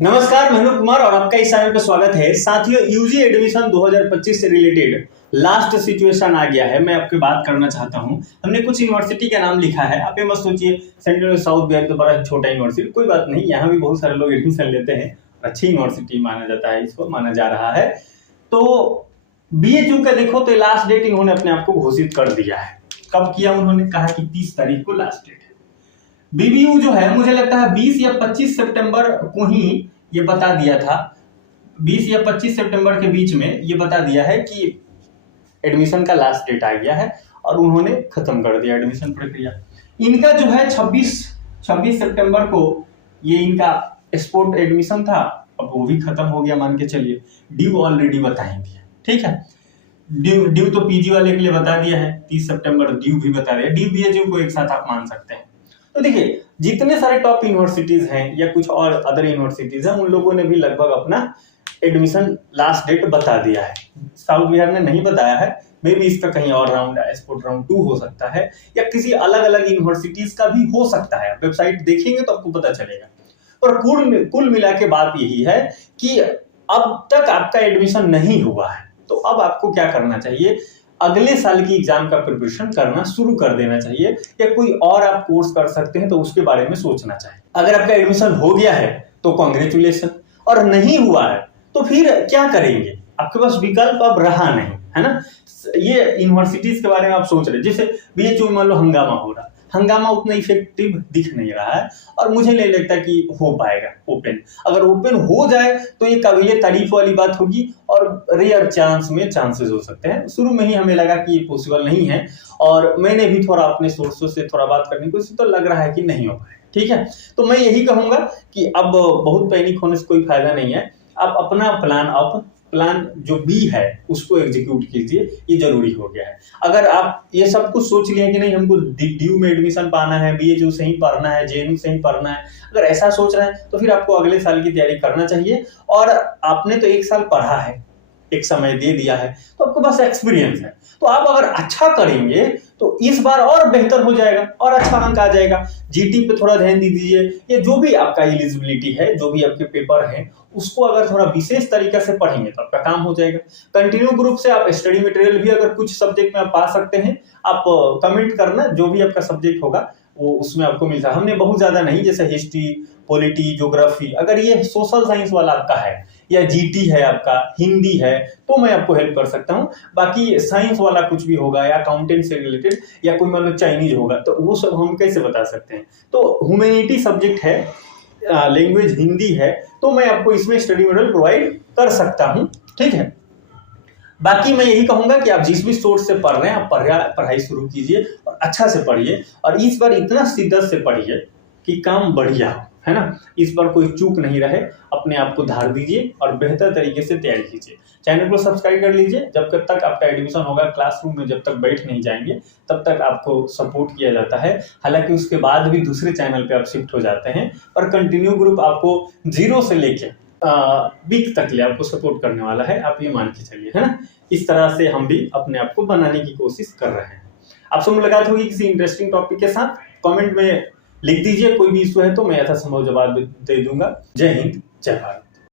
नमस्कार, मैं अनूप कुमार और आपका इस चैनल पर स्वागत है। साथियों, यूजी एडमिशन 2025 से रिलेटेड लास्ट सिचुएशन आ गया है। मैं आपकी बात करना चाहता हूं। हमने कुछ यूनिवर्सिटी का नाम लिखा है। आप ये मत सोचिए सेंट्रल साउथ बिहार तो बड़ा छोटा यूनिवर्सिटी, कोई बात नहीं, यहाँ भी बहुत सारे लोग एडमिशन लेते हैं। अच्छी यूनिवर्सिटी माना जाता है, इसको माना जा रहा है। तो बीएचयू का देखो तो लास्ट डेट इन्होंने अपने आप को घोषित कर दिया है। कब किया? उन्होंने कहा कि 30 तारीख को लास्ट डेट है। बीबीयू जो है, मुझे लगता है 20 या 25 सितंबर को ही ये बता दिया था। 20 या 25 सितंबर के बीच में ये बता दिया है कि एडमिशन का लास्ट डेट आ गया है और उन्होंने खत्म कर दिया एडमिशन प्रक्रिया। इनका जो है 26 सितंबर को ये इनका स्पोर्ट एडमिशन था, अब वो भी खत्म हो गया मान के चलिए। ड्यू ऑलरेडी बताएंगे, ठीक है। ड्यू तो पीजी वाले के लिए बता दिया है, 30 सितंबर ड्यू भी बता दिया। ड्यू बीएचयू को एक साथ आप मान सकते हैं। तो देखिए, जितने सारे टॉप यूनिवर्सिटीज हैं या कुछ और अदर यूनिवर्सिटीज हैं, उन लोगों ने भी लगभग अपना एडमिशन लास्ट डेट बता दिया है। साउथ बिहार ने नहीं बताया है, मे बी इसका कहीं और राउंड स्पोर्ट राउंड 2 हो सकता है या किसी अलग अलग यूनिवर्सिटीज का भी हो सकता है। वेबसाइट देखेंगे तो आपको पता चलेगा। और कुल मिला के बात यही है कि अब तक आपका एडमिशन नहीं हुआ है, तो अब आपको क्या करना चाहिए? अगले साल की एग्जाम का प्रिपरेशन करना शुरू कर देना चाहिए, या कोई और आप कोर्स कर सकते हैं तो उसके बारे में सोचना चाहिए। अगर आपका एडमिशन हो गया है तो कांग्रेचुलेशन, और नहीं हुआ है तो फिर क्या करेंगे? आपके पास विकल्प अब रहा नहीं है ना। ये यूनिवर्सिटीज के बारे में आप सोच रहे, जैसे बीएचयू मान लो हंगामा हो रहा, हंगामा उतना इफेक्टिव दिख नहीं रहा है और मुझे नहीं लगता कि हो पाएगा ओपन। अगर ओपन हो जाए तो ये काबिले तारीफ वाली बात होगी और रेयर चांस में चांसेस हो सकते हैं। शुरू में ही हमें लगा कि ये पॉसिबल नहीं है और मैंने भी थोड़ा अपने सोर्सों से थोड़ा बात करने की कोशिश, तो लग रहा है कि नहीं हो पाएगा, ठीक है। तो मैं यही कहूंगा कि अब बहुत पैनिक होने से कोई फायदा नहीं है। आप अपना प्लान जो भी है उसको एग्जीक्यूट कीजिए, ये जरूरी हो गया है। अगर आप ये सब कुछ सोच लिए कि नहीं हमको ड्यू में एडमिशन पाना है, बीएचयू से ही पढ़ना है, जेएनयू से ही पढ़ना है, अगर ऐसा सोच रहे हैं तो फिर आपको अगले साल की तैयारी करना चाहिए। और आपने तो एक साल पढ़ा है, एक समय दे दिया है, तो आपके पास एक्सपीरियंस है, तो आप अगर अच्छा करेंगे तो इस बार और बेहतर हो जाएगा और अच्छा अंक आ जाएगा। जीटी पे थोड़ा ध्यान दीजिए, ये जो भी आपका एलिजिबिलिटी है, जो भी आपके पेपर है, उसको अगर थोड़ा विशेष तरीके से पढ़ेंगे तो आपका काम हो जाएगा। कंटिन्यू ग्रुप से आप स्टडी मटेरियल भी अगर कुछ सब्जेक्ट में आप पा सकते हैं, आप कमेंट करना, जो भी आपका सब्जेक्ट होगा वो उसमें आपको मिलता है। हमने बहुत ज्यादा नहीं, जैसे हिस्ट्री, पॉलिटी, ज्योग्राफी, अगर ये सोशल साइंस वाला आपका है या जीटी है आपका, हिंदी है, तो मैं आपको हेल्प कर सकता हूँ। बाकी साइंस वाला कुछ भी होगा या अकाउंटेंट से रिलेटेड या कोई मान लो चाइनीज होगा, तो वो सब हम कैसे बता सकते हैं। तो ह्यूमैनिटी सब्जेक्ट है, लैंग्वेज हिंदी है, तो मैं आपको इसमें स्टडी मटेरियल प्रोवाइड कर सकता हूँ, ठीक है। बाकी मैं यही कहूंगा कि आप जिस भी सोर्स से पढ़ रहे हैं, आप पढ़ाई शुरू कीजिए और अच्छा से पढ़िए, और इस बार इतना शिद्दत से पढ़िए कि काम बढ़िया हो, है ना। इस बार कोई चूक नहीं रहे, अपने आप को धार दीजिए और बेहतर तरीके से तैयारी कीजिए। चैनल को सब्सक्राइब कर लीजिए। जब तक आपका एडमिशन होगा, क्लासरूम में जब तक बैठ नहीं जाएंगे तब तक आपको सपोर्ट किया जाता है। हालांकि उसके बाद भी दूसरे चैनल पे आप शिफ्ट हो जाते हैं, पर कंटिन्यू ग्रुप आपको 0 से लेके वीक तक ले आपको सपोर्ट करने वाला है, आप ये मान के चलिए, है ना। इस तरह से हम भी अपने आप को बनाने की कोशिश कर रहे हैं। आपसे मुलाकात होगी किसी इंटरेस्टिंग टॉपिक के साथ। कमेंट में लिख दीजिए, कोई भी इशू है तो मैं यथासंभव जवाब दे दूंगा। जय हिंद, जय भारत।